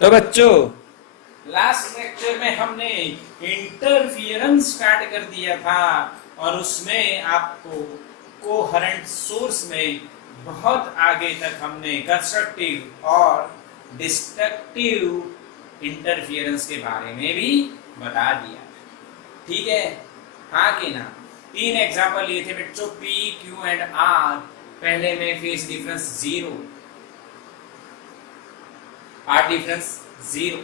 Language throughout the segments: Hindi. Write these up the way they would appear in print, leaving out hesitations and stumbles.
तो बच्चों, लास्ट लेक्चर में हमने इंटरफियरेंस स्टार्ट कर दिया था और उसमें आपको कोहेरेंट सोर्स में बहुत आगे तक हमने कंस्ट्रक्टिव और डिस्ट्रक्टिव इंटरफियरेंस के बारे में भी बता दिया। ठीक है, हाँ कि ना। 3 एग्जाम्पल लिए थे बच्चों, पी क्यू एंड आर। पहले में फेस डिफरेंस 0, पार्ट डिफरेंस 0।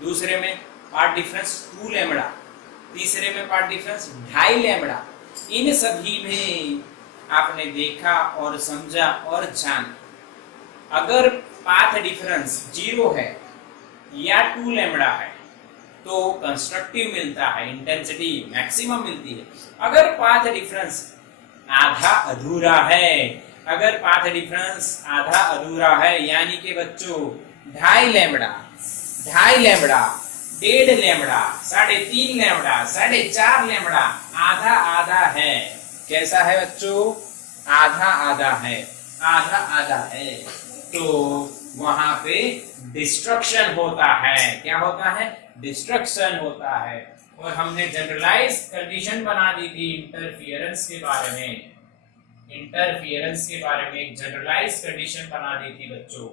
दूसरे में पार्ट डिफरेंस 2 लैम्बडा। तीसरे में पार्ट डिफरेंस 2.5 लैम्बडा। इन सभी में आपने देखा और समझा और जाना, अगर पाथ डिफरेंस 0 है या 2 लैम्बडा है तो कंस्ट्रक्टिव मिलता है, इंटेंसिटी मैक्सिमम मिलती है। अगर पाथ डिफरेंस आधा अधूरा है, अगर पाथ डिफरेंस आधा अधूरा है यानी कि बच्चों 2.5 lambda, 2.5 lambda, 1.5 lambda, 3.5 lambda, 4.5 lambda, आधा आधा है। कैसा है बच्चों? आधा आधा है, आधा आधा है। तो वहां पे डिस्ट्रक्शन होता है। क्या होता है? डिस्ट्रक्शन होता है। और हमने जनरलाइज कंडीशन बना दी थी इंटरफियरेंस के बारे में। इंटरफियरेंस के बारे में एक जनरलाइज कंडीशन बना दी थी बच्चों।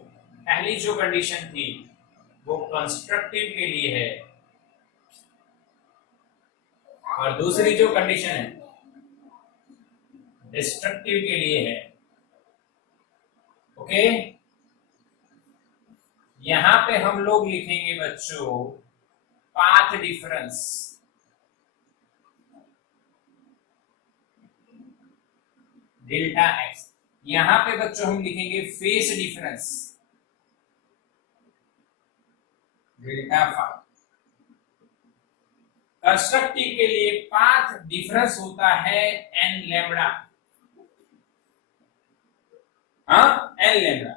पहली जो कंडीशन थी वो कंस्ट्रक्टिव के लिए है और दूसरी जो कंडीशन है डिस्ट्रक्टिव के लिए है। ओके, यहां पे हम लोग लिखेंगे बच्चों पाथ डिफरेंस डेल्टा एक्स। यहां पे बच्चों हम लिखेंगे phase difference delta phi. Constructive के लिए पाथ डिफरेंस होता है एन लैम्बडा। हाँ, एन लैम्बडा।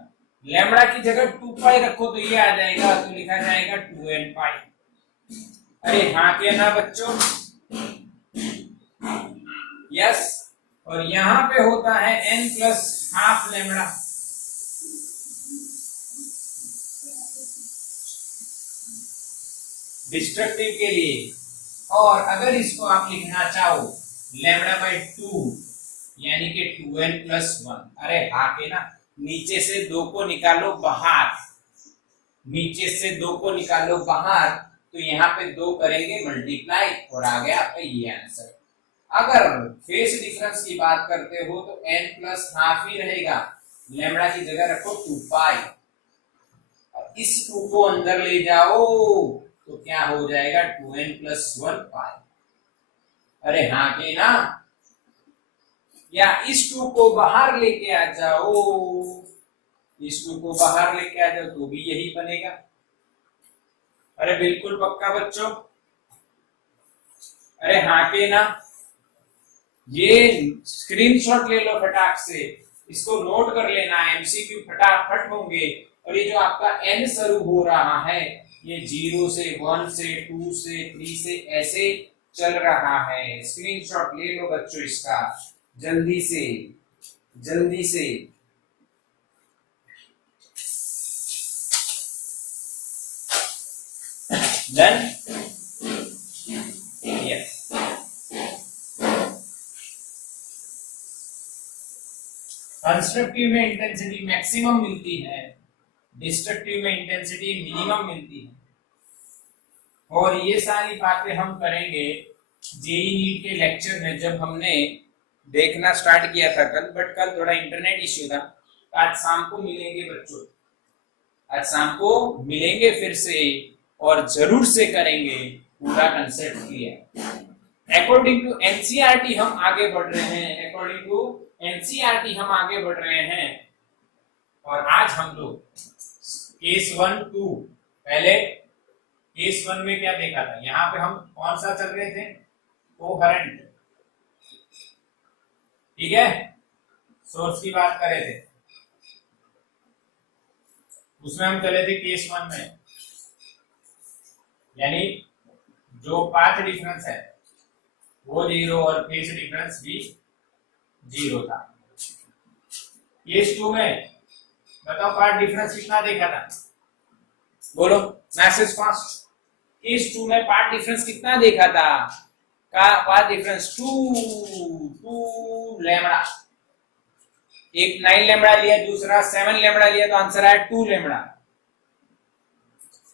लैम्बडा की जगह 2 पाई रखो तो ये आ जाएगा, तो लिखा जाएगा 2n पाई। अरे हाँ के ना बच्चों? यस। और यहां पे होता है n plus half lambda. Destructive के लिए। और अगर इसको आप लिखना चाहो लैम्बडा बाई 2 यानी कि 2n प्लस 1। अरे हाँ के ना, नीचे से 2 को निकालो बाहर, नीचे से 2 को निकालो बाहर, तो यहाँ पे 2 करेंगे मल्टीप्लाई और आ गया आपका ये आंसर। अगर फेस डिफरेंस की बात करते हो तो n प्लस हाफ ही रहेगा, लैम्बडा की जगह रखो 2 पाई। इस 2 को अंदर ले जाओ तो क्या हो जाएगा? 2n प्लस 1 पाई। अरे हाँ के ना? या इस 2 को बाहर लेके आ जाओ, इस 2 को बाहर लेके आ जाओ तो भी यही बनेगा। अरे बिल्कुल पक्का बच्चों? अरे हाँ के ना? ये स्क्रीनशॉट ले लो फटाक से, इसको नोट कर लेना, एमसीक्यू फटाफट होंगे। और ये जो आपका n शुरू हो रहा है ये 0 से 1 से 2 से 3 से ऐसे चल रहा है। स्क्रीनशॉट ले लो बच्चों इसका, जल्दी से जल्दी से। डन? यस। कंस्ट्रक्टिव में इंटेंसिटी मैक्सिमम मिलती है, डिस्ट्रक्टिव में इंटेंसिटी मिनिमम मिलती है। और ये सारी बातें हम करेंगे जेई नीट के लेक्चर में, जब हमने देखना स्टार्ट किया था कल, बट कल थोड़ा इंटरनेट इश्यू था। आज शाम को मिलेंगे बच्चों, आज शाम को मिलेंगे फिर से और जरूर से करेंगे पूरा concept clear. According to NCERT हम आगे बढ़ रहे हैं, अकॉर्डिंग टू एनसीईआरटी हम आगे बढ़ रहे हैं। और आज हम लोग केस 1 2, पहले केस 1 में क्या देखा था? यहां पे हम कौन सा चल रहे थे? कोहेरेंट। ठीक है, सोर्स की बात कर रहे थे, उसमें हम चले थे केस 1 में, यानी जो पाथ डिफरेंस है वो 0 और फेस डिफरेंस भी 0 था। केस 2 में बताओ पाथ डिफरेंस कितना देखा था? बोलो मैसेज फास्ट। केस 2 में पार्ट डिफरेंस कितना देखा था? का पार्ट डिफरेंस 2 लेमड़ा। एक 9 लेमड़ा लिया, दूसरा 7 लेमड़ा लिया, तो आंसर आया 2 लेमड़ा।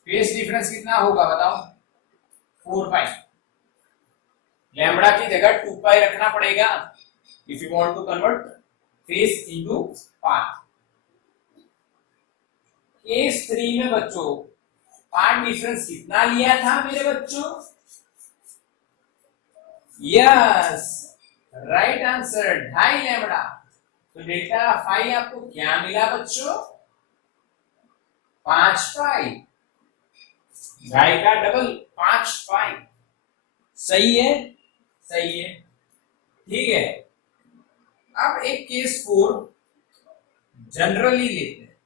फेस डिफरेंस कितना होगा बताओ? 4 पाई। लैम्बडा की जगह 2 पाई रखना पड़ेगा if you want to convert phase into part. Case 3 में बच्चों पार्ट डिफरेंस कितना लिया था मेरे बच्चों? Yes, right answer 2.5 lambda. तो डेल्टा फाई आपको क्या मिला बच्चों? 5 पाई। ढाई का डबल 5 पाई। सही है, सही है, ठीक है। अब एक केस 4 जनरली लेते हैं,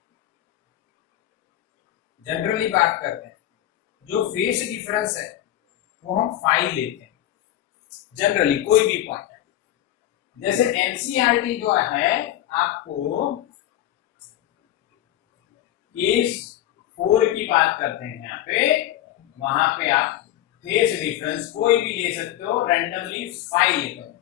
जनरली बात करते हैं। जो फेस डिफरेंस है वो हम 5 लेते हैं जनरली, कोई भी पॉइंट। जैसे एनसीईआरटी जो है आपको केस 4 की बात करते हैं यहाँ पे, वहां पे आप फेस डिफरेंस कोई भी ले सकते हो, रैंडमली 5 लेते हो।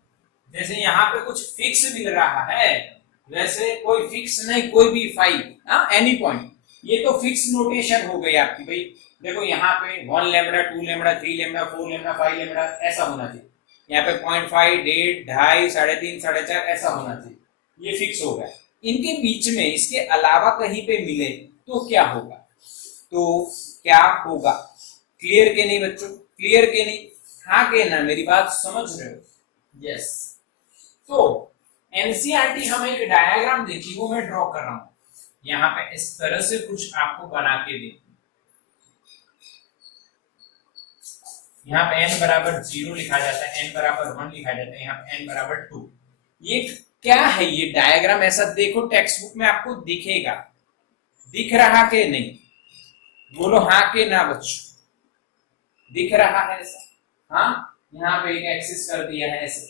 जैसे यहाँ पे कुछ फिक्स मिल रहा है, वैसे कोई फिक्स नहीं, कोई भी 5 एनी पॉइंट, ये तो फिक्स नोटेशन हो गई आपकी भाई। देखो यहाँ पे 1 lambda, 2 lambda, 3 lambda, 4 lambda, 5 lambda ऐसा होना चाहिए। यहाँ पे 0.5, 1.5, 2.5, 3.5, 4.5 ऐसा होना चाहिए, ये फिक्स हो गया। इनके बीच में इसके अलावा कहीं पे मिले तो क्या होगा? तो क्या होगा? क्लियर के नहीं बच्चों? क्लियर के नहीं? हाँ के ना? मेरी बात समझ रहे हो? यस। तो एनसीईआरटी हमें एक डायग्राम देखी, वो मैं ड्रॉ कर रहा हूं यहाँ पे, इस तरह से कुछ आपको बना के दे। यहाँ पे n बराबर 0 लिखा जाता है, n बराबर 1 लिखा जाता है, यहाँ पे n बराबर 2। ये क्या है? ये डायग्राम ऐसा देखो टेक्स्ट बुक में आपको दिखेगा, दिख रहा के नहीं? बोलो हाँ के ना बच्चों? दिख रहा है ऐसा? हाँ, यहाँ पे एक एक्सिस कर दिया है ऐसे।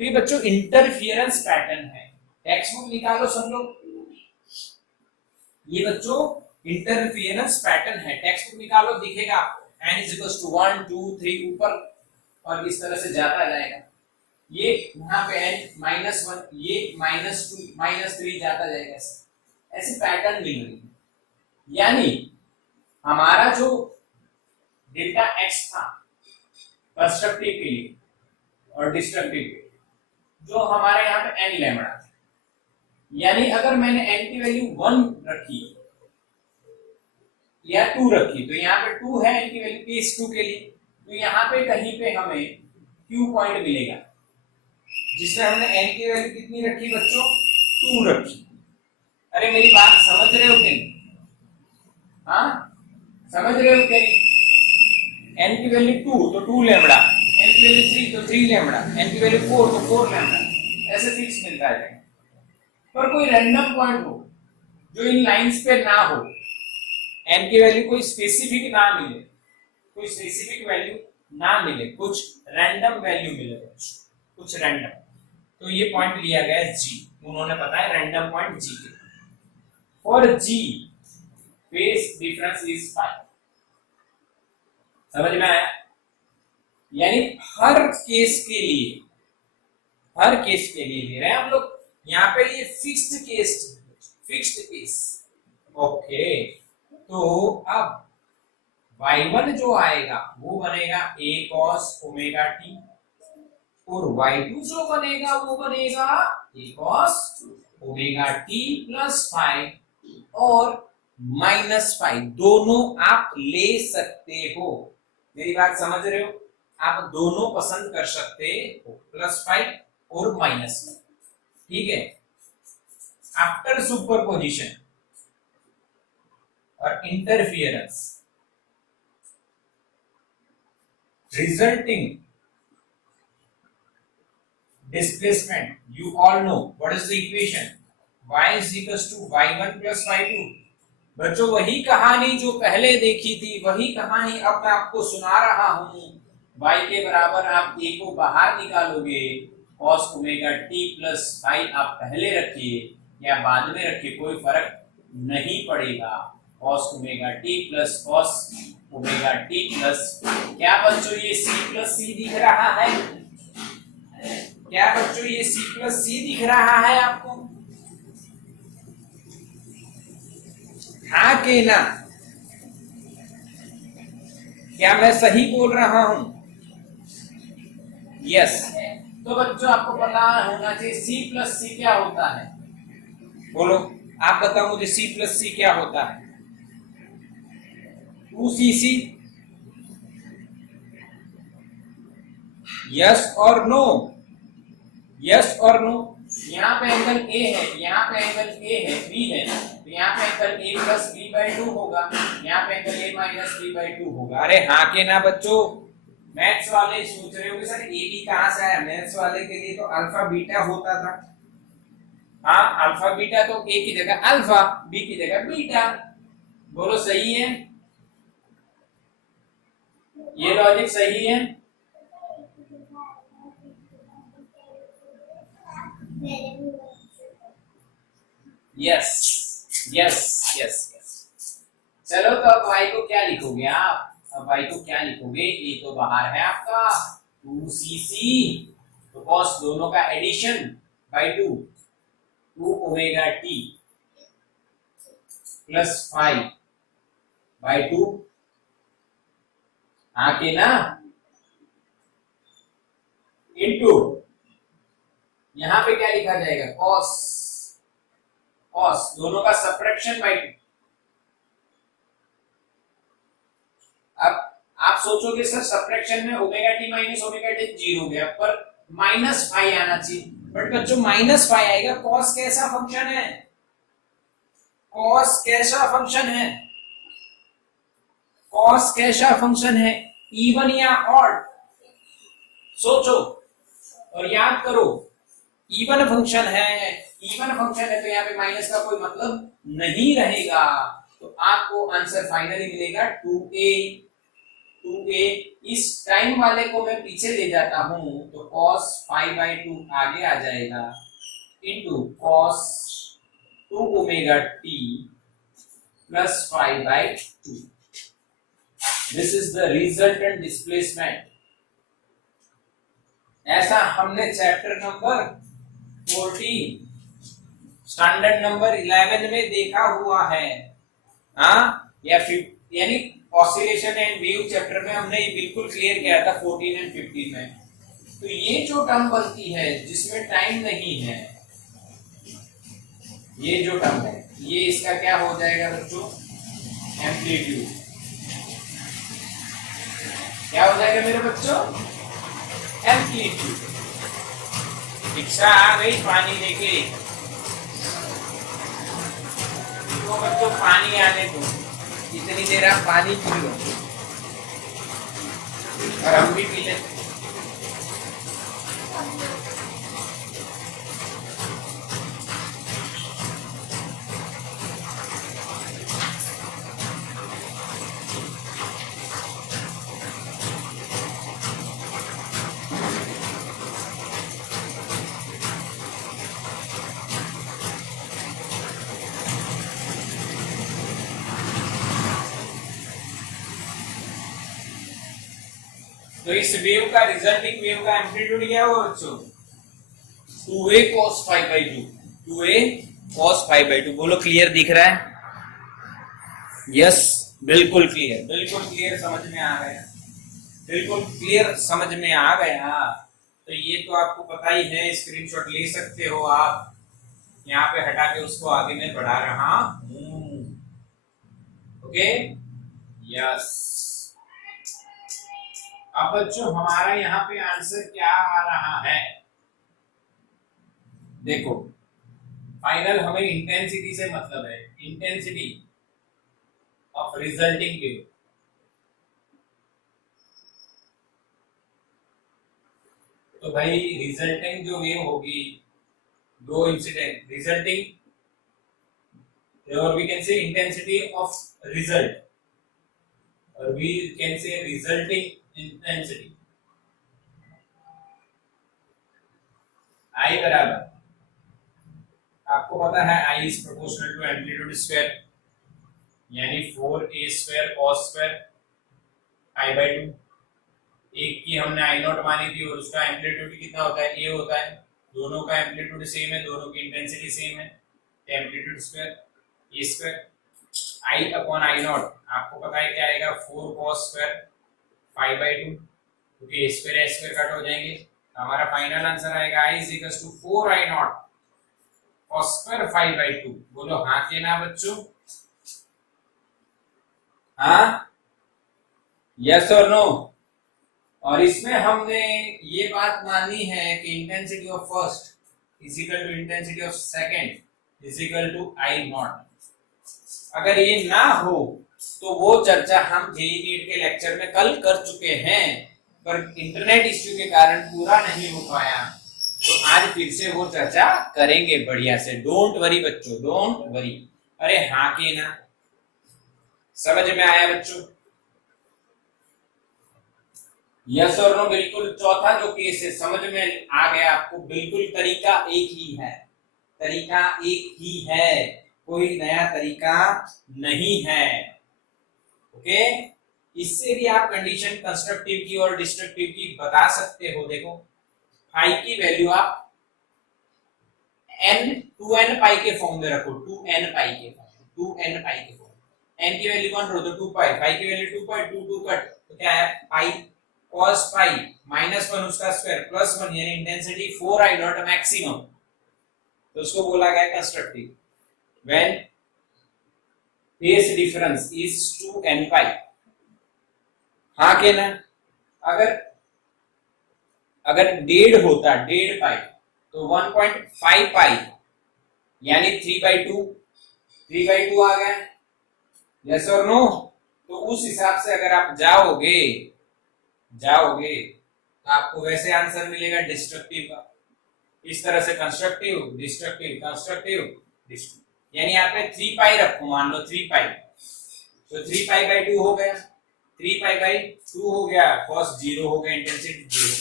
तो ये बच्चों इंटरफियरेंस पैटर्न है। टेक्स्ट बुक निकालो सब लोग, ये बच्चों इंटरफियरेंस पैटर्न है। टेक्स्ट बुक निकालो, दिखेगा आपको। n = 1 2 3 ऊपर और इस तरह से जाता जाएगा। ये यहाँ पे n -1, ये -2 -3 जाता जाएगा, ऐसे पैटर्न मिल रही है। यानी हमारा जो डेल्टा x था कंस्ट्रक्टिव के लिए और डिस्ट्रक्टिव के लिए, जो हमारे यहाँ पे n लैम्बडा था, यानी अगर मैंने n की वैल्यू 1 रखी या 2 रखी, तो यहाँ पे 2 है n की वैल्यू केस 2 के लिए, तो यहाँ पे कहीं पे हमें q पॉइंट मिलेगा जिसमें हमने n की वैल्यू कितनी रखी बच्चों? 2 रखी। अरे मेरी बात समझ रहे हो कि नहीं? हाँ, समझ रहे हो कि नहीं? n की वैल्यू 2 तो 2 लैम्बडा, n की वैल्यू 3 तो 3 लैम्बडा, n की वैल्यू 4 तो 4 लैम्बडा, ऐसे फिक्स मिलता है। पर कोई रैंडम पॉइंट हो जो इन लाइंस पे ना हो, n की वैल्यू कोई स्पेसिफिक ना मिले, कोई स्पेसिफिक वैल्यू ना मिले, कुछ रैंडम वैल्यू मिले, कुछ रैंडम, तो ये पॉइंट लिया गया है G। उन्होंने बताया रैंडम पॉइंट G के। For G phase difference is 5। समझ में आया? यानी हर केस के लिए, हर केस के लिए ले रहे हैं हम लोग। यहाँ पे ये fixed case, fixed case. Okay, तो अब y1 जो आएगा वो बनेगा a cos ओमेगा t, और y2 जो बनेगा वो बनेगा a cos omega t plus 5 और -5। दोनों आप ले सकते हो, मेरी बात समझ रहे हो? आप दोनों पसंद कर सकते हो, +5 और -5, ठीक है। आफ्टर सुपरपोजिशन और interference resulting displacement, you all know what is the equation? Y is equals to y1 plus y2। बच्चों वही कहानी जो पहले देखी थी, वही कहानी अब मैं आपको सुना रहा हूं। y के बराबर आप a को बाहर निकालोगे, cos ओमेगा t प्लस 5 आप पहले रखिए या बाद में रखिए, कोई फर्क नहीं पड़ेगा। cos omega T plus cos omega T plus, क्या बच्चों ये c प्लस सी दिख रहा है? क्या बच्चों ये c प्लस सी दिख रहा है आपको? हाँ के ना? क्या मैं सही बोल रहा हूं? यस। तो बच्चों आपको पता होना चाहिए c प्लस सी क्या होता है। बोलो, आप बताओ मुझे c प्लस सी क्या होता है? 2cc? यस और नो? यस और नो? यहाँ पे एंगल ए है, यहाँ पे एंगल ए है, बी है, तो यहाँ पे angle A plus B by 2 होगा, यहाँ पे angle A minus B by 2 होगा। अरे हाँ के ना बच्चों? मैथ्स वाले सोच रहे होंगे सर ए बी कहाँ से आया? मैथ्स वाले के लिए तो अल्फा बीटा होता था। हाँ, अल्फा बीटा तो ए की जगह अल्फा, बी की जगह बीटा। बोलो सही है? ये लॉजिक सही है? Yes yes yes yes. चलो तो अब y को क्या लिखोगे आप? अब y को क्या लिखोगे? ये तो बाहर है आपका 2cc, तो cos दोनों का addition by 2, 2 omega T plus 5 by 2, आके ना इनटू, यहां पे क्या लिखा जाएगा? cos, cos दोनों का सब्ट्रैक्शन बाई 2। अब आप सोचोगे सर सब्ट्रैक्शन में omega T minus omega T 0 हो गया, पर माइनस फाइव आना चाहिए, बट बच्चों माइनस फाइव आएगा। cos कैसा फंक्शन है? cos कैसा फंक्शन है? cos कैसा फंक्शन है? इवन या ऑड? सोचो और याद करो। इवन फंक्शन है, इवन फंक्शन है तो यहाँ पे माइनस का कोई मतलब नहीं रहेगा, तो आपको आंसर फाइनली मिलेगा 2a। 2a, इस टाइम वाले को मैं पीछे ले जाता हूं तो cos 5/2 आगे आ जाएगा into cos 2 omega t plus 5/2। This is the resultant displacement. ऐसा हमने चैप्टर नंबर 14 स्टैंडर्ड नंबर 11 में देखा हुआ है। हाँ, या यानी ऑसिलेशन एंड वेव चैप्टर में हमने ये बिल्कुल क्लियर किया था 14 एंड 15 में। तो ये जो टर्म बनती है जिसमें टाइम नहीं है, ये जो टर्म है ये इसका क्या हो जाएगा बच्चों? एम्पलीट्यूड। क्या हो जाएगा मेरे बच्चों? एम्पलीट्यूड। रिक्शा आ गई पानी लेके, तो बच्चों पानी आने दो, इतनी देर आप पानी पी लो और हम भी पी लेते। तो इस वेव का रिजल्टिंग वेव का एम्पलीट्यूड क्या होगा बच्चों? 2a cos 5/2। 2a cos 5/2। बोलो क्लियर दिख रहा है? यस, बिल्कुल क्लियर, बिल्कुल क्लियर समझ में आ गया, बिल्कुल क्लियर समझ में आ गया। तो ये तो आपको पता ही है, स्क्रीनशॉट ले सकते हो आप, यहाँ पे हटा के उसको आगे मैं बढ़ा रहा हूं। Okay, yes. अब बच्चों हमारा यहाँ पे आंसर क्या आ रहा है? देखो, फाइनल हमें इंटेंसिटी से मतलब है, इंटेंसिटी ऑफ रिजल्टिंग वेव। तो भाई रिजल्टिंग जो वेव होगी, दो इंसिडेंट रिजल्टिंग, और we can say intensity of result, और we can say resulting intensity. I बराबर, आपको पता है I is proportional to amplitude square. यानी 4a² cos स्क्वायर i/2। एक की हमने आई नॉट मानी थी और उसका एम्पलीट्यूड कितना होता है, a होता है। दोनों का एम्पलीट्यूड सेम है, दोनों की इंटेंसिटी सेम है, amplitude square a square i upon I not आपको पता है क्या आएगा, 4 cos स्क्वायर 5/2, क्योंकि a स्क्वायर कट हो जाएंगे। हमारा फाइनल आंसर आएगा i is equal to 4 i naught cos square 5/2। बोलो हाँ के ना बच्चों, हाँ, यस और नो। और इसमें हमने ये बात मानी है कि intensity of first is equal to intensity of second is equal to I naught. अगर ये ना हो तो वो चर्चा हम जेईई नीट के लेक्चर में कल कर चुके हैं, पर इंटरनेट इश्यू के कारण पूरा नहीं हो पाया, तो आज फिर से वो चर्चा करेंगे बढ़िया से। डोंट वरी बच्चों, डोंट वरी। अरे हाँ के ना, समझ में आया बच्चों? यस और नो बिल्कुल। चौथा जो केस है समझ में आ गया आपको, बिल्कुल तरीका एक ही है, तरीका एक ही है, कोई नया तरीका नहीं है। ओके, इससे भी आप कंडीशन कंस्ट्रक्टिव की और डिस्ट्रक्टिव की बता सकते हो। देखो फाई की वैल्यू आप n 2n पाई के फॉर्म में रखो, 2n पाई के फॉर्म, n की वैल्यू 1 रखो तो 2 पाई, फाई की वैल्यू 2 पाई, 2 2 कट तो क्या है पाई cos पाई माइनस 1 उसका स्क्वायर प्लस 1 यानी इंटेंसिटी 4 i नॉट मैक्सिमम, तो उसको बोला गया constructive. When phase difference is 2n पाई, हाँ के ना? अगर डेढ़ होता, डेढ़ पाई तो 1.5 पाई यानी 3/2 आ गया। यस और नो? तो उस हिसाब से अगर आप जाओगे तो आपको वैसे आंसर मिलेगा डिस्ट्रक्टिव का। इस तरह से कंस्ट्रक्टिव डिस्ट्रक्टिव कंस्ट्रक्टिव डिस्ट्रक्टिव, यानी यहाँ पे 3 पाई रखो, मान लो 3 पाई, तो 3 पाई/2 हो गया, 3 पाई/2 हो गया, cos 0 हो गया, इंटेंसिटी 0।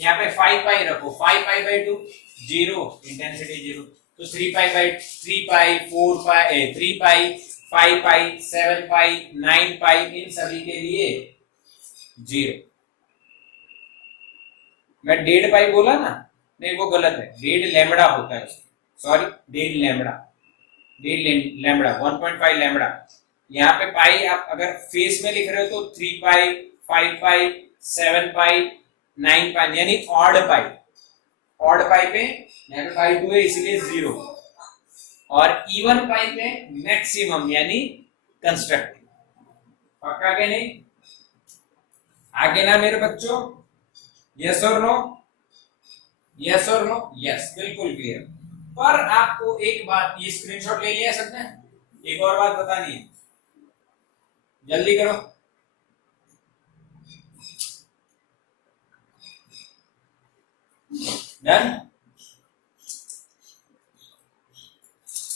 यहाँ पे 5 पाई रखो, 5 पाई/2 0, इंटेंसिटी 0। तो 3 पाई 4 पाई 3 पाई 5 पाई 7 पाई 9 पाई इन सभी के लिए 0। मैं 1.5 पाई बोला ना, नहीं वो गलत है, 1.5 लैम्बडा होता है, सॉरी 1.5 लैम्बडा, 1.5 लैम्बडा। यहाँ पे पाई आप अगर फेस में लिख रहे हो तो 3 पाई 5 पाई 7 पाई 9 पाई यानी ऑड पाई पे यहाँ पे पाई 2 है इसलिए 0, और इवन पाई पे मैक्सिमम यानी कंस्ट्रक्टिव। पक्का के नहीं? आगे ना मेरे बच्चों? यस और नो? यस और नो? यस, बिल्कुल क्लियर। पर आपको एक बात, ये स्क्रीनशॉट ले लिया सबने? एक और बात बतानी है, जल्दी करो। डन?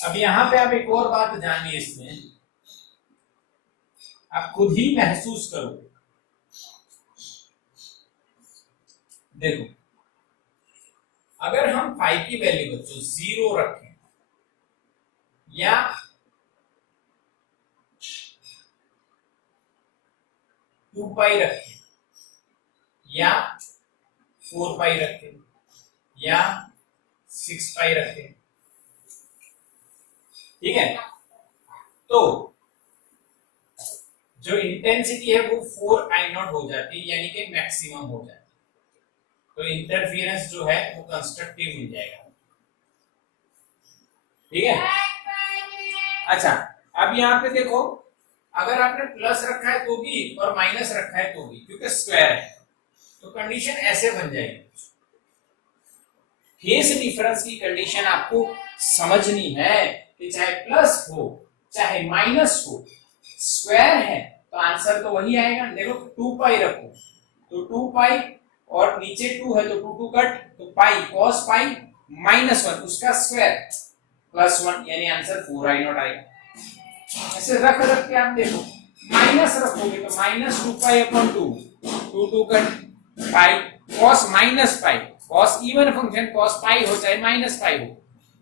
अब यहां पे आप एक और बात जानिए, इसमें आप खुद ही महसूस करोगे। देखो अगर हम फाई की वैल्यू बच्चों 0 रखें या 2 पाई रखें या 4 पाई रखें या 6 पाई रखें, ठीक है, तो जो इंटेंसिटी है वो 4 i नॉट हो जाती है, यानी कि मैक्सिमम हो जाती है। तो इंटरफियरेंस जो है वो कंस्ट्रक्टिव मिल जाएगा, ठीक है। अच्छा, अब यहाँ पे देखो, अगर आपने प्लस रखा है तो भी और माइनस रखा है तो भी, क्योंकि स्क्वायर है, तो कंडीशन ऐसे बन जाएगी। फेस डिफरेंस की कंडीशन आपको समझनी है कि चाहे प्लस हो चाहे माइनस हो, स्क्वायर है तो आंसर तो वही आएगा। देखो 2 पाई रखो तो 2 पाई और नीचे 2 है तो 2 2 कट, तो पाई cos पाई माइनस 1 उसका स्क्वायर प्लस 1 यानी आंसर 4 i नॉट आएगा। ऐसे रख के आप देखो, माइनस रखोगे तो माइनस 2 पाई अपॉन 2, 2 2 कट पाई cos minus pi, cos even function cos पाई हो चाहे माइनस पाई हो,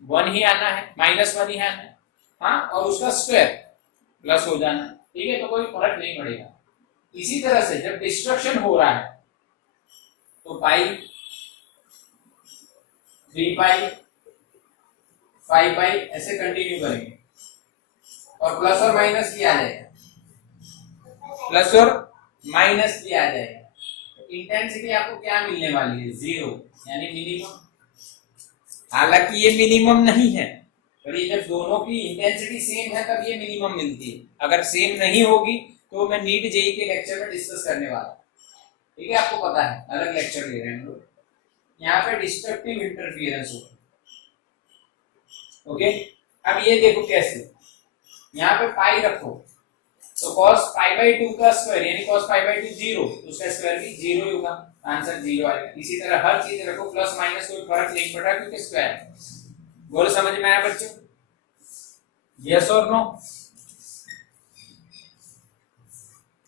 1 ही आना है, माइनस 1 ही आना है, हाँ, और उसका स्क्वायर प्लस हो जाना, ठीक है, तो कोई फर्क नहीं पड़ेगा। इसी तरह से जब डिस्ट्रक्शन हो रहा है तो पाई, 3 पाई, 5 पाई ऐसे कंटिन्यू करेंगे और प्लस और माइनस किया जाएगा, प्लस और माइनस किया जाएगा। इंटेंसिटी आपको क्या मिलने वाली है? 0, यानी मिनिमम। हालांकि ये मिनिमम नहीं है, पर ये जब दोनों की इंटेंसिटी सेम है तब ये मिनिमम मिलती है। अगर सेम नहीं होगी तो मैं नीट जेई के लेक्चर में डिस्कस करने वाला हूं, ठीक है, आपको पता है, अलग लेक्चर ले रहे हैं हम लोग। यहाँ पे डिस्ट्रक्टिव इंटरफियरेंस होगा। ओके, अब ये देखो कैसे, यहाँ पे पाई रखो तो cos पाई बाई 2 का स्क्वायर यानी cos पाई बाई 2 0, उसका स्क्वायर भी 0 ही होगा, आंसर 0 आएगा। इसी तरह हर चीज रखो, प्लस माइनस कोई फर्क नहीं पड़ रहा क्योंकि स्क्वायर है। बोलो समझ में आया बच्चों? यस और नो?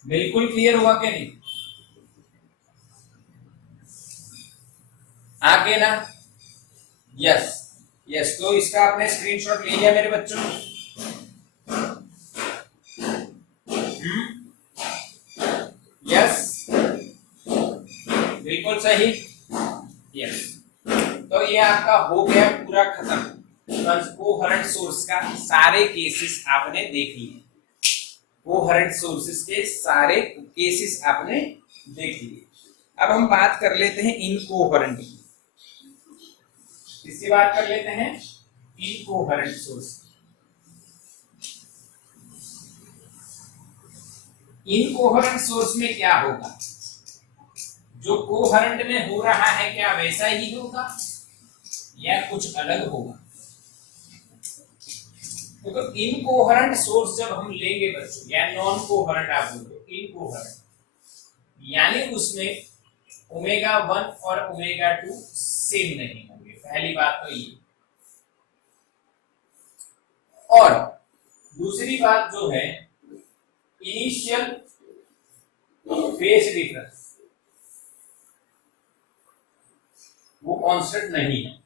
बिल्कुल क्लियर हुआ कि नहीं? आगे ना? यस यस, तो इसका आपने स्क्रीनशॉट ले लिया मेरे बच्चों? यस, बिल्कुल सही। यस, तो ये आपका हो गया पूरा खत्म। कोहेरेंट सोर्स का सारे केसेस आपने देख लिए, कोहेरेंट सोर्सेस के सारे केसेस आपने देख लिए। अब हम बात कर लेते हैं इनकोहेरेंट की। किसकी बात कर लेते हैं? Incoherent source. इनकोहेरेंट सोर्स में क्या होगा? जो कोहेरेंट में हो रहा है क्या वैसा ही होगा या कुछ अलग होगा? तो इनकोहेरेंट सोर्स जब हम लेंगे बच्चों, या नॉन कोहेरेंट आप बोलो, इनकोहेरेंट यानी उसमें ओमेगा 1 और ओमेगा 2 सेम नहीं होंगे, पहली बात तो ये। और दूसरी बात जो है, इनिशियल फेज डिफरेंस वो कांस्टेंट नहीं है,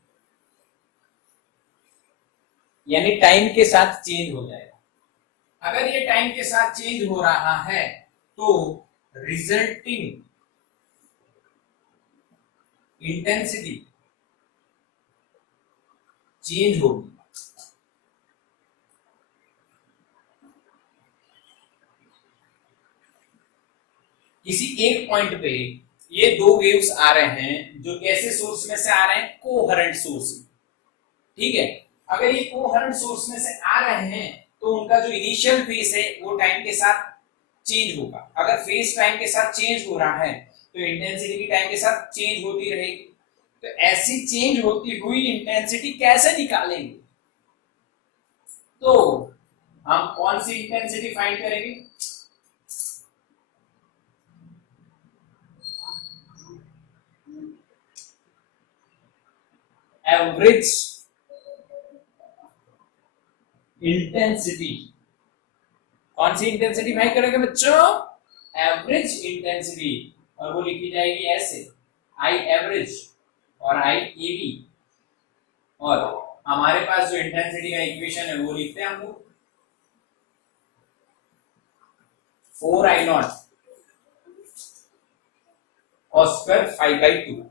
यानी टाइम के साथ चेंज हो जाएगा। अगर ये टाइम के साथ चेंज हो रहा है तो रिजल्टिंग इंटेंसिटी चेंज होगी। किसी एक पॉइंट पे ये दो वेव्स आ रहे हैं जो कैसे सोर्स में से आ रहे हैं? कोहेरेंट सोर्स में, ठीक है। अगर ये कोहेरेंट सोर्स में से आ रहे हैं तो उनका जो इनिशियल फेज है वो टाइम के साथ चेंज होगा। अगर फेज टाइम के साथ चेंज हो रहा है तो इंटेंसिटी भी टाइम के साथ चेंज होती रहेगी। तो ऐसी चेंज होती हुई इंटेंसिटी कैसे निकालेंगे? तो हम कौन सी इंटेंसिटी फाइंड करेंगे? Average intensity. कौन सी इंटेंसिटी फाइंड करेंगे बच्चों? एवरेज इंटेंसिटी, और वो लिखी जाएगी ऐसे, आई एवरेज और आई ए बी। और हमारे पास जो इंटेंसिटी का इक्वेशन है वो लिखते हैं हम लोग 4I0 cos स्क्वायर 5/2।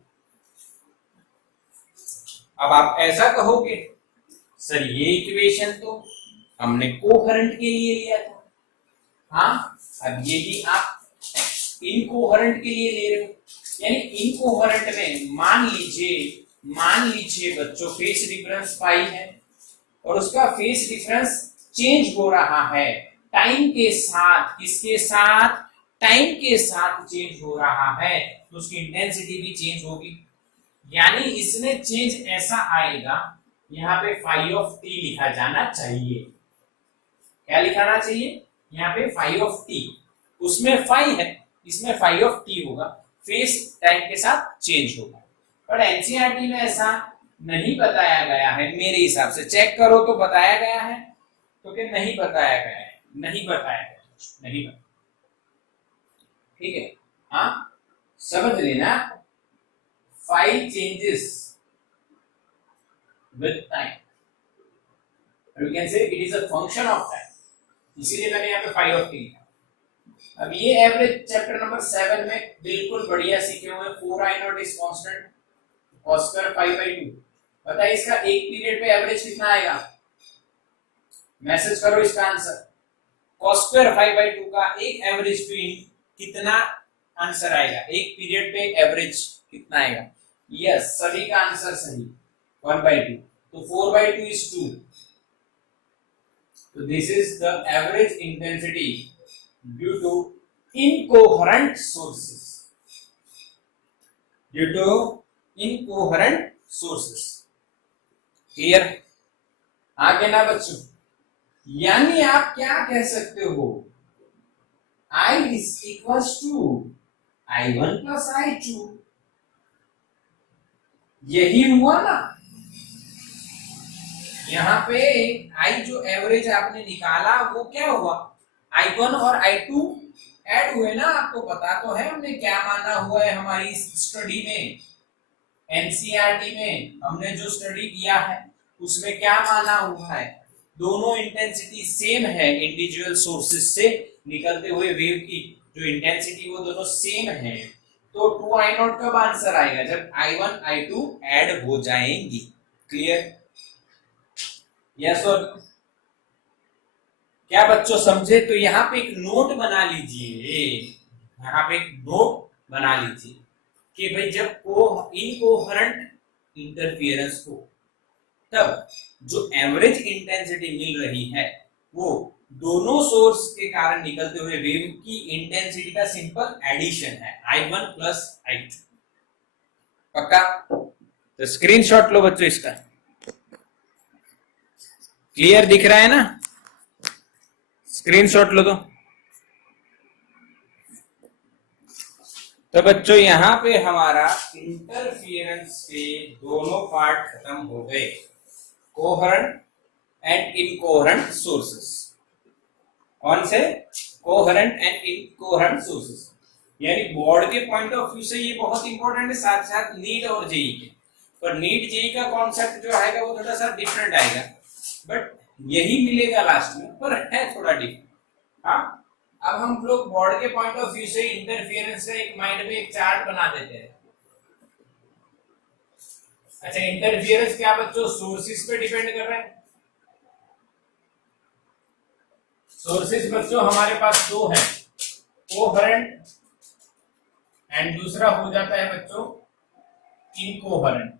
अब आप ऐसा कहोगे सर ये इक्वेशन तो हमने कोहेरेंट के लिए लिया था। हाँ, अब ये भी आप इनकोहेरेंट के लिए ले रहे हो, यानी इनकोहेरेंट में मान लीजिए बच्चों फेज डिफरेंस पाई है और उसका फेज डिफरेंस चेंज हो रहा है टाइम के साथ। किसके साथ? टाइम के साथ चेंज हो रहा है तो उसकी इंटेंसिटी भी चेंज होगी। यानी इसमें चेंज ऐसा आएगा, यहाँ पे फाई ऑफ टी लिखा जाना चाहिए। क्या लिखाना चाहिए? यहाँ पे फाई ऑफ टी, उसमें फाई है, इसमें फाई ऑफ टी होगा, फेज टाइम के साथ चेंज होगा। पर एनसीईआरटी में ऐसा नहीं बताया गया है, मेरे हिसाब से चेक करो तो बताया गया है तो कि नहीं बताया गया है, नहीं बताया गया, नहीं बताया, ठीक है। हाँ, समझ लेना, phi changes with time, or you can say it is a function of time, इसीलिए मैंने यहाँ पे 5 ऑफ टी लिखा। अब ये एवरेज चैप्टर नंबर 7 में बिल्कुल बढ़िया सीखे हुए हैं। 4 I naught is constant, cos square 5/2। बताइए इसका एक पीरियड पे एवरेज कितना आएगा, मैसेज करो इसका आंसर। cos स्क्वायर 5/2 का एक एवरेज पे कितना आंसर आएगा, एक पीरियड पे एवरेज कितना आएगा? यस, सभी का आंसर सही, 1/2। तो 4/2 is 2। So this is the average intensity due to incoherent sources. Due to incoherent sources. Clear? आगे ना बच्चों, यानी आप क्या कह सकते हो, I is equals to I1 plus I2। यही हुआ ना, यहाँ पे I जो एवरेज आपने निकाला वो क्या हुआ, I1 और I2 ऐड हुए ना। आपको पता तो है हमने क्या माना हुआ है, हमारी स्टडी में एनसीईआरटी में हमने जो स्टडी किया है उसमें क्या माना हुआ है, दोनों इंटेंसिटी सेम है। इंडिविजुअल सोर्सेस से निकलते हुए वेव की जो इंटेंसिटी वो दोनों सेम है। तो 2I0 कब आंसर आएगा, जब I1 I2 ऐड हो जाएंगी। क्लियर? यस और क्या बच्चों समझे? तो यहाँ पे एक नोट बना लीजिए, यहाँ पे एक नोट बना लीजिए कि भाई जब इनकोहेरेंट इंटरफियरेंस हो तब जो एवरेज इंटेंसिटी मिल रही है वो दोनों सोर्स के कारण निकलते हुए वेव की इंटेंसिटी का सिंपल एडिशन है, I1 प्लस I2। पक्का? तो स्क्रीनशॉट लो बच्चों इसका। क्लियर दिख रहा है ना? स्क्रीनशॉट लो तो बच्चों यहाँ पे हमारा इंटरफियरेंस के दोनों पार्ट खत्म हो गए, कोहेरेंट एंड इनकोहेरेंट सोर्सेस। कौन से? Coherent and incoherent sources. यानी बोर्ड के पॉइंट ऑफ व्यू से ये बहुत इंपॉर्टेंट है, साथ साथ नीट और जेई के। पर नीट जेई का कॉन्सेप्ट जो आएगा वो थोड़ा सा डिफरेंट आएगा, बट यही मिलेगा लास्ट में, पर है थोड़ा डिफरेंट। हाँ, अब हम लोग बोर्ड के पॉइंट ऑफ व्यू से इंटरफियरेंस का एक माइंड में एक चार्ट बना देते हैं। अच्छा, इंटरफियरेंस क्या बच्चों सोर्सेस पे डिपेंड कर रहा है? सोर्सेस बच्चों हमारे पास दो हैं, कोहेरेंट एंड दूसरा हो जाता है बच्चों इनकोहेरेंट।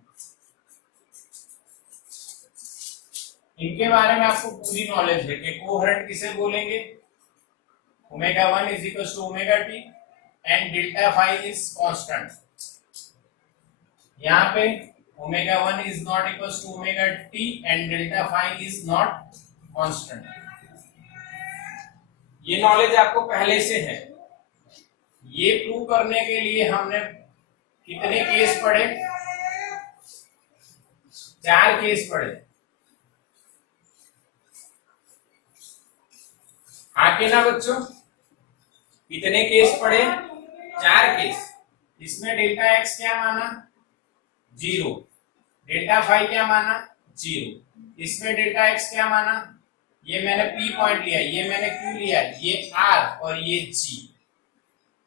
इनके बारे में आपको पूरी नॉलेज है कि कोहेरेंट किसे बोलेंगे, omega 1 is equal to omega T and delta phi is constant. यहाँ पे omega 1 is not equal to omega T and delta phi is not constant. ये नॉलेज आपको पहले से है। ये प्रूव करने के लिए हमने कितने केस पढ़े, 4 केस पढ़े। हाँ के ना बच्चों? कितने केस पढ़े? 4 केस। इसमें डेल्टा एक्स क्या माना, 0। डेल्टा फाई क्या माना, 0। इसमें डेल्टा एक्स क्या माना, ये मैंने P पॉइंट लिया, ये मैंने Q लिया, ये R और ये G।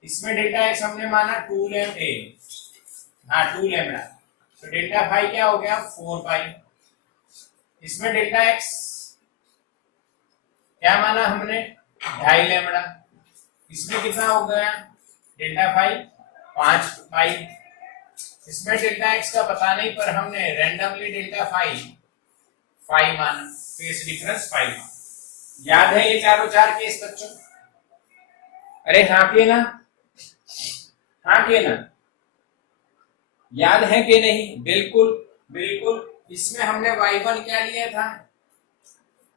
इसमें डेल्टा एक्स हमने माना 2 लैम्डा। तो डेल्टा फाई क्या हो गया, 4 पाई। इसमें डेल्टा एक्स क्या माना हमने, 2.5 लैम्डा। इसमें कितना हो गया डेल्टा फाई, 5 पाई। इसमें डेल्टा एक्स का पता नहीं, पर हमने रैंडमली डेल्टा फाई माना, फेस डिफरेंस 5 माना। याद है ये चारों 4 केस बच्चों? अरे हाँ के ना, हाँ के ना, याद है कि नहीं? बिल्कुल बिल्कुल। इसमें हमने y1 क्या लिया था,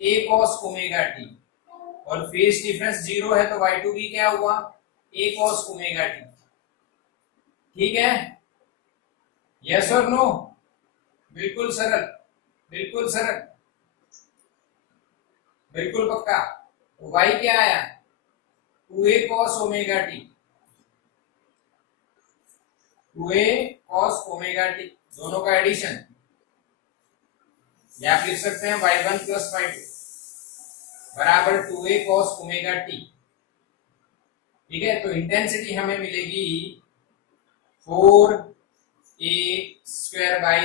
a cos ओमेगा टी, और फेस डिफरेंस 0 है तो y2 भी क्या हुआ, a cos ओमेगा टी। ठीक है? यस और नो? बिल्कुल सरल, बिल्कुल सरल, बिल्कुल पक्का। तो y क्या आया, 2a cos omega T, 2a cos omega T, दोनों का एडिशन। या आप लिख सकते हैं y1 प्लस y2, बराबर 2a cos ओमेगा टी। ठीक है, तो इंटेंसिटी हमें मिलेगी 4a square by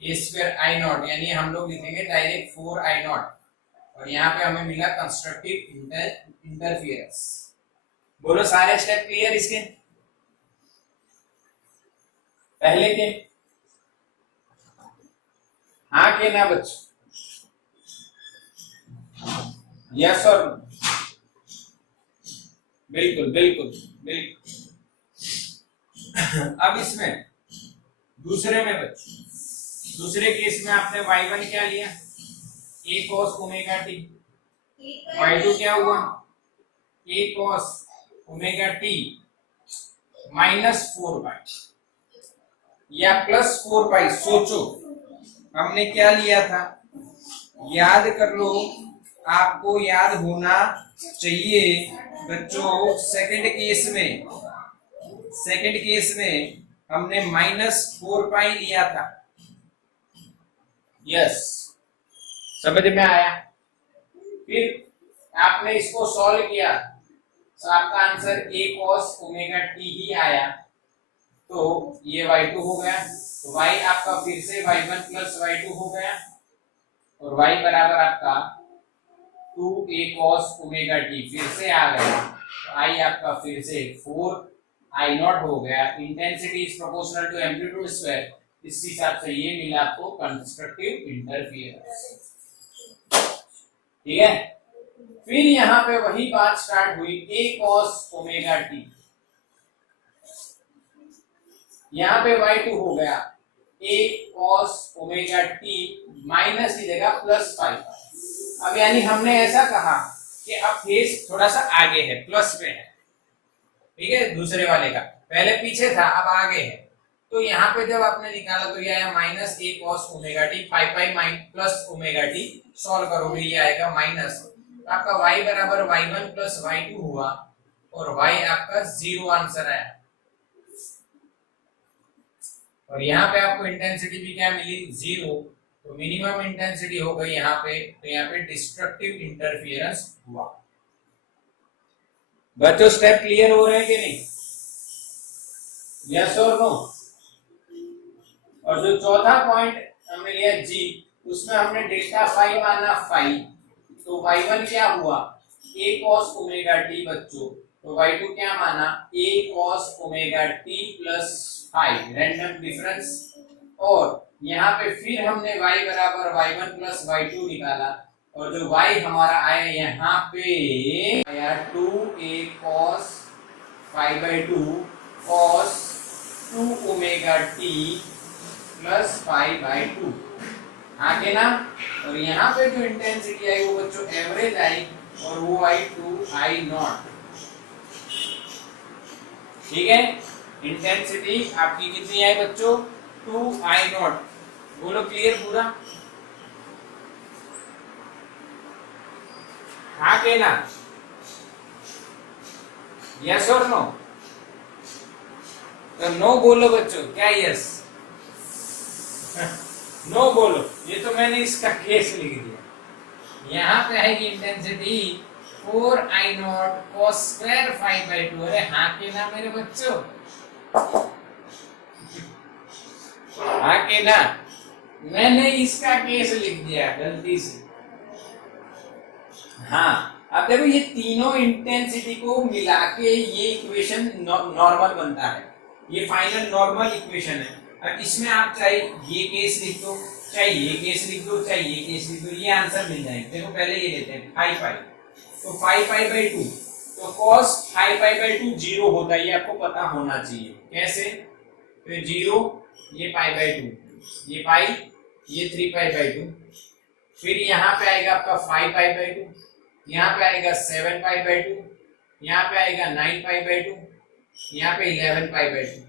A square I not, यानी हम लोग लिखेंगे डायरेक्ट 4 आई नॉट, और यहाँ पे हमें मिला कंस्ट्रक्टिव इंटरफियरेंस। बोलो सारे स्टेप क्लियर इसके पहले के? हाँ के ना बच्चों? यस और बिल्कुल बिल्कुल बिल्कुल। अब इसमें दूसरे में बच्चों, दूसरे केस में आपने y1 क्या लिया? a cos omega T. y2 क्या हुआ? a cos omega T minus 4 पाई या प्लस 4 पाई। सोचो हमने क्या लिया था, याद कर लो, आपको याद होना चाहिए बच्चों। सेकंड केस में हमने माइनस 4 पाई लिया था। यस, समझ में आया? फिर आपने इसको सॉल्व किया तो आपका answer a cos omega T ही आया, तो ये y2 हो गया, तो y आपका फिर से y1 प्लस y2 हो गया, और y बराबर आपका 2a cos ओमेगा टी फिर से आ गया, तो i आपका फिर से 4 i नॉट हो गया। Intensity is proportional to amplitude square, इस हिसाब से ये मिला आपको कंस्ट्रक्टिव इंटरफियरेंस। ठीक है, फिर यहाँ पे वही बात स्टार्ट हुई, a cos ओमेगा टी, यहाँ पे y2 हो गया a cos omega T minus की जगह प्लस 5। अब यानी हमने ऐसा कहा कि अब फेस थोड़ा सा आगे है, प्लस में है। ठीक है, दूसरे वाले का पहले पीछे था, अब आगे है, तो यहाँ पे जब आपने निकाला तो ये आया minus a cos omega T, 5 pi plus omega T, solve करोगे ये आएगा माइनस, आपका y बराबर y1 प्लस y2 हुआ, और y आपका 0 आंसर आया। और यहाँ पे आपको इंटेंसिटी भी क्या मिली? 0, तो मिनिमम इंटेंसिटी हो गई यहाँ पे, तो यहाँ पे डिस्ट्रक्टिव इंटरफियरेंस हुआ। बच्चों स्टेप क्लियर हो रहे हैं कि नहीं? यस और नो? और जो चौथा पॉइंट हमने लिया जी, उसमें हमने डेल्टा फाई माना फाई, तो y1 क्या हुआ? a cos ओमेगा टी बच्चों, तो y2 क्या माना? a cos omega T plus 5, random difference. और यहाँ पे फिर हमने y बराबर y1 प्लस y2 निकाला, और जो y हमारा आया यहाँ पे आया 2a cos 5/2 cos 2 omega T plus 5/2, आगे ना। और यहाँ पे जो इंटेंसिटी आई वो बच्चों एवरेज आई, और वो आई 2 आई नॉट। ठीक है, इंटेंसिटी आपकी कितनी आई बच्चों? 2 आई नॉट। बोलो क्लियर पूरा? हाँ के ना? यस और नो? तो नो बोलो बच्चों, क्या यस? नो बोलो, ये तो मैंने इसका केस लिख दिया। यहाँ पे आएगी intensity 4 I not cos square 5/2। अरे हाँ के ना मेरे बच्चों? हाँ के ना? मैंने इसका केस लिख दिया गलती से। हाँ, अब देखो ये तीनों इंटेंसिटी को मिला के ये इक्वेशन नॉर्मल बनता है, ये फाइनल नॉर्मल इक्वेशन है। अब इसमें आप चाहे ये केस लिख दो, चाहे ये केस लिख दो, चाहे ये केस लिख दो, ये आंसर मिल जाएगा। देखो पहले ये लेते हैं 5 पाई, तो 5 पाई/2, तो cos 5 पाई/2 0 होता है, ये आपको पता होना चाहिए। कैसे? तो 0, ये पाई/2, ये पाई, ये 3 पाई/2, फिर यहाँ पे आएगा आपका 5 पाई/2, यहाँ पे आएगा 7 पाई/2, यहाँ पे आएगा 9 पाई/2, यहाँ पे 11 पाई/2।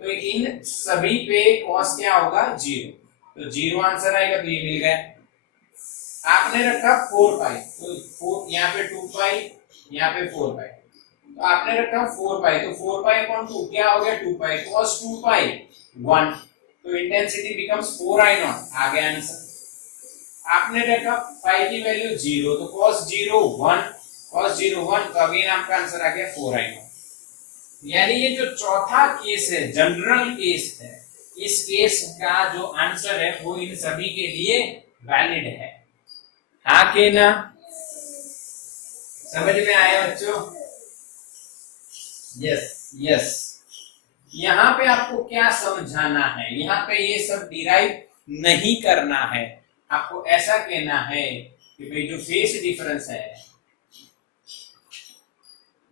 तो इन सभी पे cos क्या होगा? 0, तो 0 आंसर आएगा, तो ये मिल गया। आपने रखा 4 पाई, तो 4 यहाँ पे 2 पाई, यहाँ पे 4 पाई, तो आपने रखा 4 पाई, तो 4 पाई अपॉन 2 क्या हो गया? 2 पाई, cos 2 पाई 1, तो इंटेंसिटी बिकम्स 4 आई नॉट, आ गया आंसर। आपने रखा फाई की वैल्यू 0, तो cos 0 1, cos 0 1, तो अगेन आपका आंसर आ गया 4i0। यानी ये जो चौथा केस है, जनरल केस है, इस केस का जो आंसर है वो इन सभी के लिए वैलिड है। हाँ के ना? समझ में आया बच्चों? Yes yes. यहाँ पे आपको क्या समझाना है, यहाँ पे ये सब डिराइव नहीं करना है, आपको ऐसा कहना है कि भाई जो फेस डिफरेंस है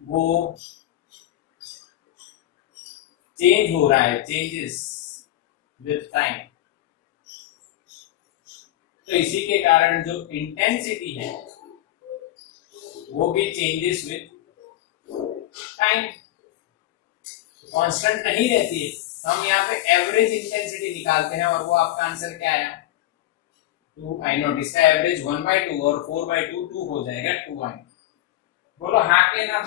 वो चेंज हो रहा है, चेंजेस विद टाइम, तो इसी के कारण जो इंटेंसिटी है वो भी चेंजेस विद टाइम, कांस्टेंट नहीं रहती है। तो हम यहाँ पे एवरेज इंटेंसिटी निकालते हैं और वो आपका आंसर क्या आया? 2i0। इसका एवरेज 1/2 और 4/2 2 हो जाएगा 2i। बोलो हाँ के ना?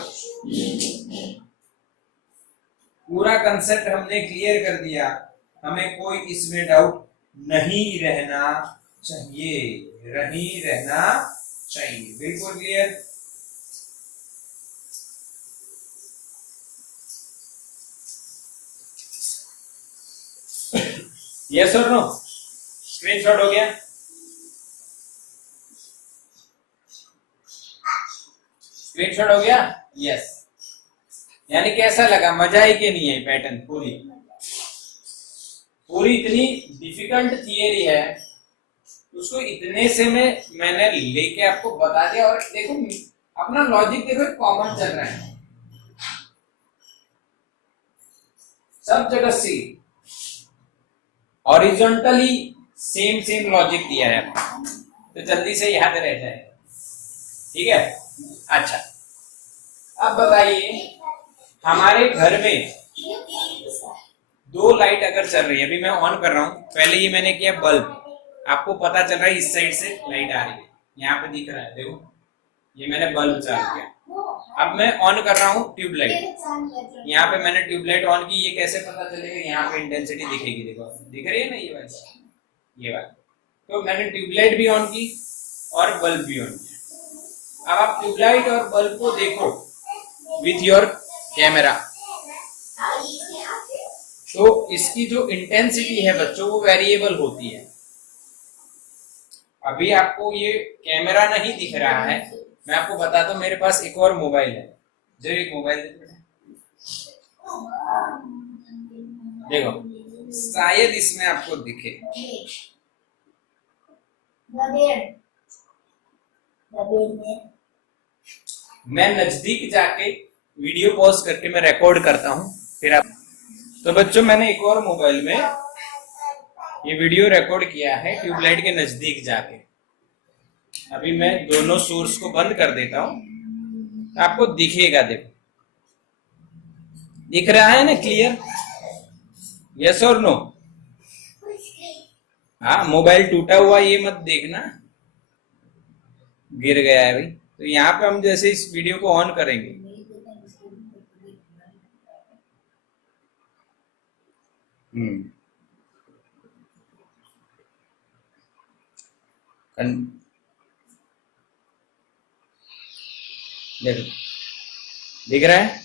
पूरा कंसेप्ट हमने क्लियर कर दिया, हमें कोई इसमें डाउट नहीं रहना चाहिए, नहीं रहना चाहिए, बिल्कुल क्लियर। यस और नो? स्क्रीनशॉट हो गया? स्क्रीनशॉट हो गया? यस। यानी कैसा लगा, मजा आई कि नहीं है? पैटर्न पूरी पूरी इतनी डिफिकल्ट थियरी है, उसको इतने से मैंने लेके आपको बता दिया। और देखो अपना लॉजिक देखो कॉमन चल रहा है सब जगह से, हॉरिजॉन्टली सेम लॉजिक दिया है, तो जल्दी से याद रह जाए। ठीक है? अच्छा, अब बताइए हमारे घर में 2 लाइट अगर चल रही है, अभी मैं ऑन कर रहा हूं, पहले ये मैंने किया बल्ब, आपको पता चल रहा है इस साइड से लाइट आ रही है, यहाँ पे दिख रहा है, देखो ये मैंने बल्ब चालू किया। अब मैं ऑन कर रहा हूँ ट्यूबलाइट, यहाँ पे मैंने ट्यूबलाइट ऑन की, ये कैसे पता चलेगा? यहाँ पे इंटेंसिटी दिखेगी, देखो दिख रही है ना ये वाली, ये वाली। तो मैंने ट्यूबलाइट भी ऑन की और बल्ब भी ऑन किया। अब आप ट्यूबलाइट और बल्ब को देखो विथ योर कैमरा, तो इसकी जो इंटेंसिटी है बच्चों वो वेरिएबल होती है। अभी आपको ये कैमरा नहीं दिख रहा है, मैं आपको बताता हूँ, मेरे पास एक और मोबाइल है, जो एक मोबाइल देखो, शायद इसमें आपको दिखे, मैं नजदीक जाके वीडियो पॉज करके मैं रिकॉर्ड करता हूँ, फिर आप। तो बच्चों मैंने एक और मोबाइल में ये वीडियो रिकॉर्ड किया है ट्यूबलाइट के नजदीक जाके। अभी मैं दोनों सोर्स को बंद कर देता हूं, आपको दिखेगा, देखो दिख रहा है ना क्लियर? यस और नो? हाँ, मोबाइल टूटा हुआ ये मत देखना, गिर गया है भाई। तो यहाँ पे हम जैसे इस वीडियो को ऑन करेंगे, देखो दिख रहा है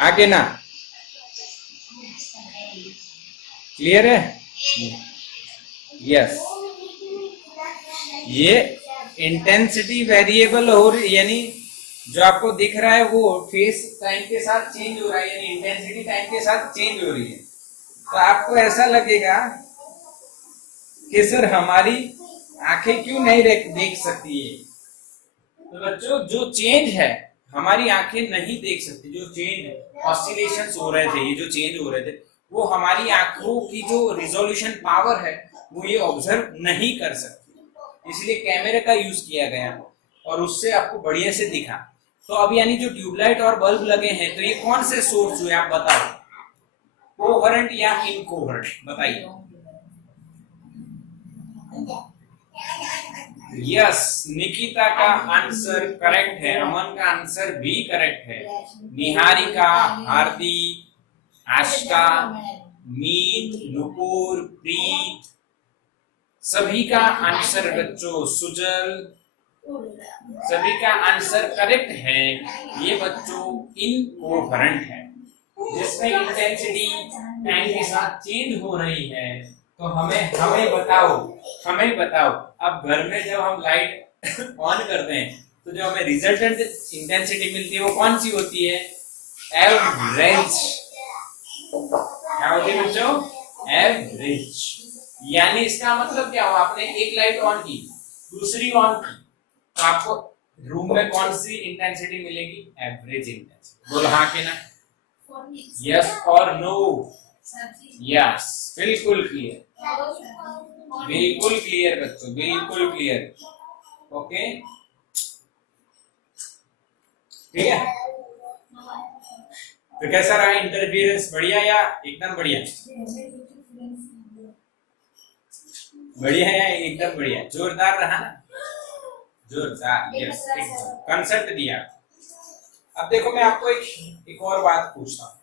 आगे ना? क्लियर है? यस। ये इंटेंसिटी वेरिएबल हो रही, यानी जो आपको दिख रहा है वो फेस टाइम के साथ चेंज हो रहा है, यानी इंटेंसिटी टाइम के साथ चेंज हो रही है। तो आपको ऐसा लगेगा कि सर हमारी आंखें क्यों नहीं देख सकती है? तो बच्चों जो चेंज है हमारी आंखें नहीं देख सकती, जो चेंज ऑसिलेशंस हो रहे थे, ये जो चेंज हो रहे थे, वो हमारी आंखों की जो रिजोल्यूशन पावर है वो ये ऑब्जर्व नहीं कर सकती, इसलिए कैमरे का यूज किया गया और उससे आपको बढ़िया से दिखा। तो अब यानी जो ट्यूबलाइट और बल्ब लगे हैं, तो ये कौन से सोर्स हुए आप बताओ, कोहेरेंट या इनकोहेरेंट? बताइए। यस, निकिता का आंसर करेक्ट है, अमन का आंसर भी करेक्ट है, निहारिका, हार्दिक, आशिका, मीत, नुपुर, प्रीत, सभी का आंसर बच्चों सुजल, सभी का आंसर करेक्ट है। ये बच्चों इनकोहेरेंट है, जिसमें इंटेंसिटी टाइम के साथ चेंज हो रही है। तो हमें बताओ अब घर में जब हम लाइट ऑन करते हैं तो जो हमें रिजल्टेंट इंटेंसिटी मिलती है वो कौन सी होती है? एवरेज। क्या होती है बच्चों? एवरेज। यानी इसका मतलब क्या हुआ, आपने एक लाइट ऑन की, दूसरी ऑन की, तो आपको रूम में कौन सी इंटेंसिटी मिलेगी? Average intensity. बोलो हाँ कि ना? यस और नो? यस, बिल्कुल क्लियर, बिल्कुल क्लियर बच्चों, बिल्कुल क्लियर। ओके, ठीक है। तो कैसा रहा इंटरफेरेंस? बढ़िया या एकदम बढ़िया? बढ़िया है, एकदम बढ़िया, जोरदार रहा ना? जोरदार, यस, कंसेप्ट दिया। अब देखो मैं आपको एक और बात पूछता हूँ।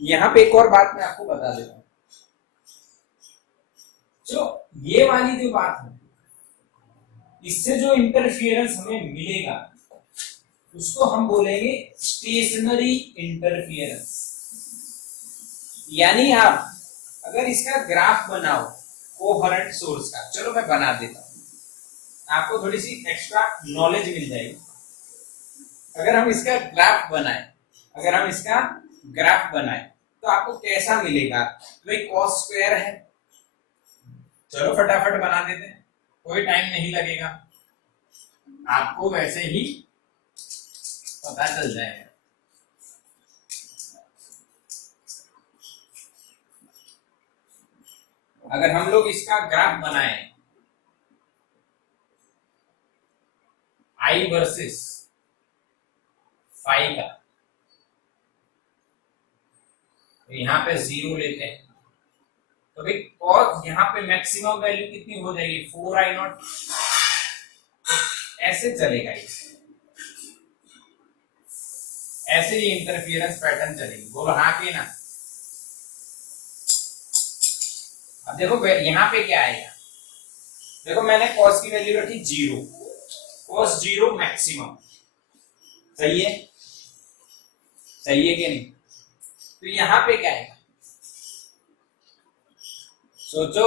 यहाँ पे एक और बात मैं आपको बता देता हूँ। जो ये वाली जो बात है, इससे जो इंटरफियरेंस हमें मिलेगा उसको हम बोलेंगे स्टेशनरी इंटरफियरेंस। यानी आप अगर इसका ग्राफ बनाओ कोहेरेंट सोर्स का, चलो मैं बना देता हूं, आपको थोड़ी सी एक्स्ट्रा नॉलेज मिल जाएगी। अगर हम इसका ग्राफ बनाए तो आपको कैसा मिलेगा? तो एक कॉस स्क्वायर है, चलो फटाफट बना देते हैं, कोई टाइम नहीं लगेगा, आपको वैसे ही पता चल जाएगा। अगर हम लोग इसका ग्राफ बनाए आई वर्सेस फाई का, तो यहाँ पे 0 लेते हैं, तो भाई cos यहाँ पे मैक्सिमम वैल्यू कितनी हो जाएगी? 4i0। ऐसे चलेगा, ऐसे ही इंटरफियरेंस पैटर्न चलेगी। बोलो हाँ कि ना? अब देखो यहाँ पे क्या आएगा, देखो मैंने cos की वैल्यू रखी 0, cos 0 मैक्सिमम, सही है? सही है कि नहीं? तो यहाँ पे क्या आएगा? सोचो,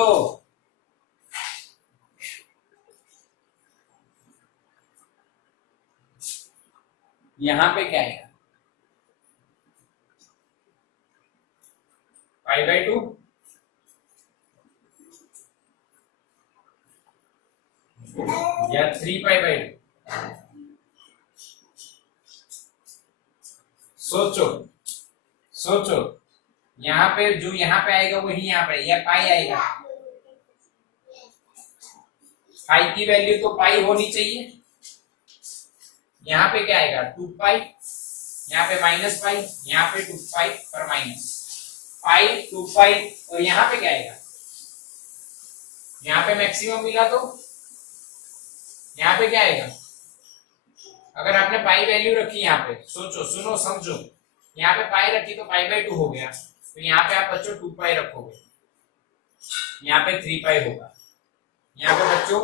यहाँ पे क्या आएगा? π/2 या 3π/2? सोचो यहाँ पे जो यहाँ पे आएगा वही यहाँ पे, या पाई आएगा? पाई की वैल्यू तो पाई होनी चाहिए। यहाँ पे क्या आएगा? 2π, यहाँ पे -π, यहाँ पे 2π और माइनस पाई 2π, और यहाँ पे क्या आएगा? यहाँ पे मैक्सिमम मिला तो यहाँ पे क्या आएगा? अगर आपने पाई वैल्यू रखी यहाँ पे, सोचो, सुनो, समझो, यहाँ पे पाई रखी तो π/2 हो गया, तो यहाँ पे आप बच्चों 2π रखोगे, यहाँ पे 3π होगा, यहाँ पे बच्चों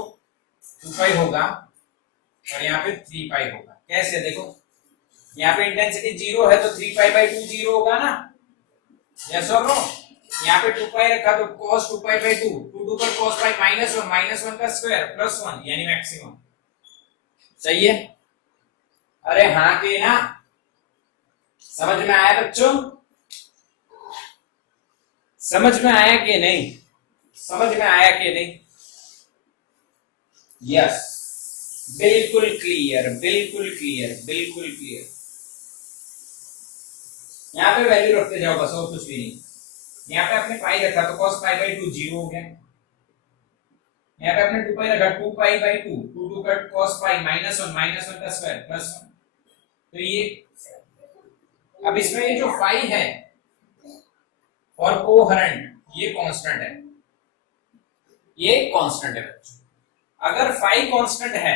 2π होगा और यहाँ पे 3π होगा। कैसे? देखो यहाँ पे इंटेंसिटी 0 है तो 3π/2 0 होगा ना? यस और नो? यहाँ पे 2π रखा तो cos 2π/2, 2 पर cos π -1 का स्क्वायर +1 यानी मैक्सिमम। सही है? अरे हाँ के ना? समझ में आया बच्चों? समझ में आया कि नहीं? समझ में आया कि नहीं? यस, बिल्कुल क्लियर, बिल्कुल क्लियर, बिल्कुल क्लियर। यहाँ पे वैल्यू रखते जाओ बस, और कुछ भी नहीं। यहाँ पे आपने पाई रखा तो cos π/2 0 हो गया, यहाँ पे आपने 2π रखा 2π/2, 2 कट cos π -1 का स्क्वायर +1। तो ये अब इसमें ये जो फाई है और कोहेरेंट, ये कांस्टेंट है, ये कांस्टेंट है बच्चों। अगर फाई कांस्टेंट है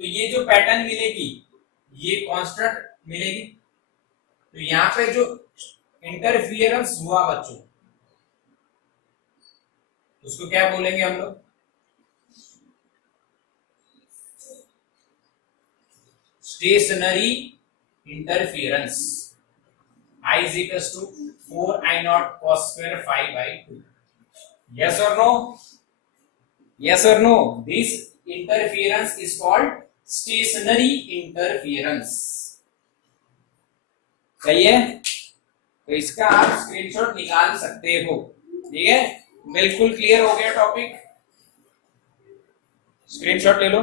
तो ये जो पैटर्न मिलेगी ये कांस्टेंट मिलेगी। तो यहाँ पे जो इंटरफियरेंस हुआ बच्चों, उसको क्या बोलेंगे हम लोग? Stationary interference. I is equals to 4I0 cos square phi by 2. Yes or no? Yes or no? This interference is called stationary interference. सही है? तो इसका आप स्क्रीनशॉट निकाल सकते हो। ठीक है, बिल्कुल क्लियर हो गया टॉपिक, स्क्रीनशॉट ले लो।